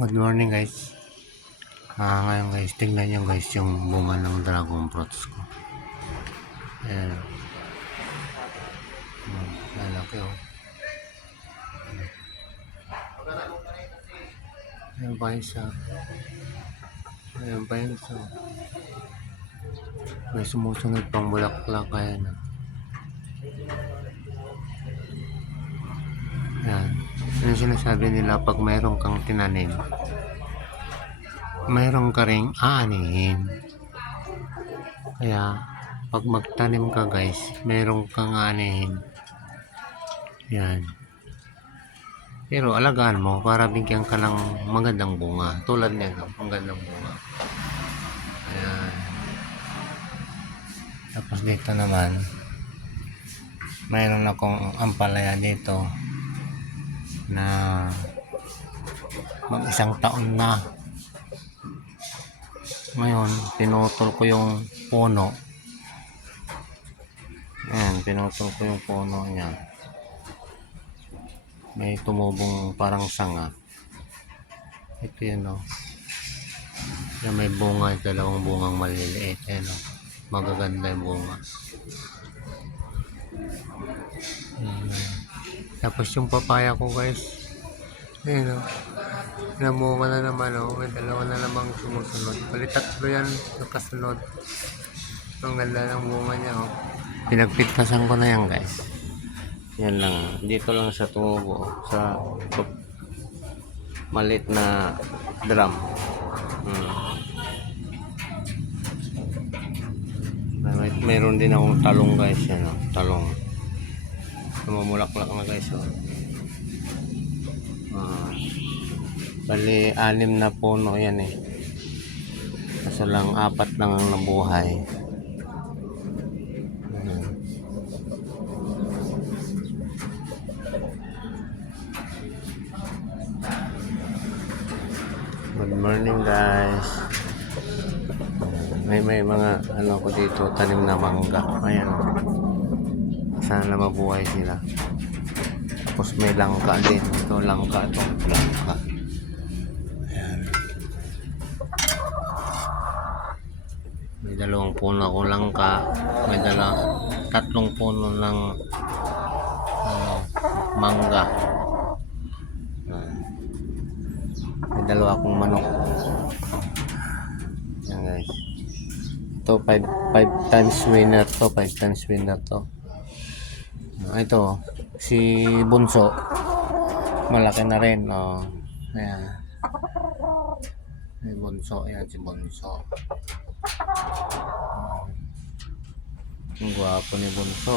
Good morning guys. Ngayon guys, tingnan nyo guys yung bunga ng dragon fruits ko. Ayan. Lalaki oh. Ayan pa isa. Ayan pa isa. May sumusunod pang bulaklak kaya na. Ayan. Yung sinasabi nila pag mayroon kang tinanim, mayroon ka ring aanihin. Kaya pag magtanim ka guys, mayroon kang aanihin. Yan. Pero alagaan mo para bigyan ka ng magandang bunga. Tulad niya, no? Magandang bunga. Ayan. Tapos dito naman, mayroon akong ampalaya dito na mag-isang taon na. Ngayon, pinutol ko yung puno. Ayan, pinutol ko yung puno niya. May tumubong parang sanga. Ito yun o. Yan may bunga, dalawang bungang maliliit. Ayan o. Magaganda yung bunga. Ayan. Tapos yung papaya ko guys. Ayan o. Namunga na naman o. May dalawa na namang sumusunod. Bali tatlo yan nakasunod. Ang ganda ng bunga niya o. Pinagpitkasan ko na yan guys. Yan lang. Dito lang sa tubo. Sa maliit na drum. Mayroon din akong talong guys. Yan o. Talong. Namumulaklak na guys o. Bali 6 na puno yan eh. Kaso lang 4 lang ang nabuhay. Good morning guys. May mga ano ko dito, tanim na mangga. Ayan. Sana mabuhay sila. Tapos may langka din. Ito langka, ito langka. Ayan. May 2 puno akong langka. May 3 puno ng mangga. May 2 akong manok. Yan guys. Ito 5 times winner to. 5 times winner to. Ito si Bunso. Malaki na rin. Oh. Ayan. Si Bunso. Ayan si Bunso. Ang gwapo ni Bunso.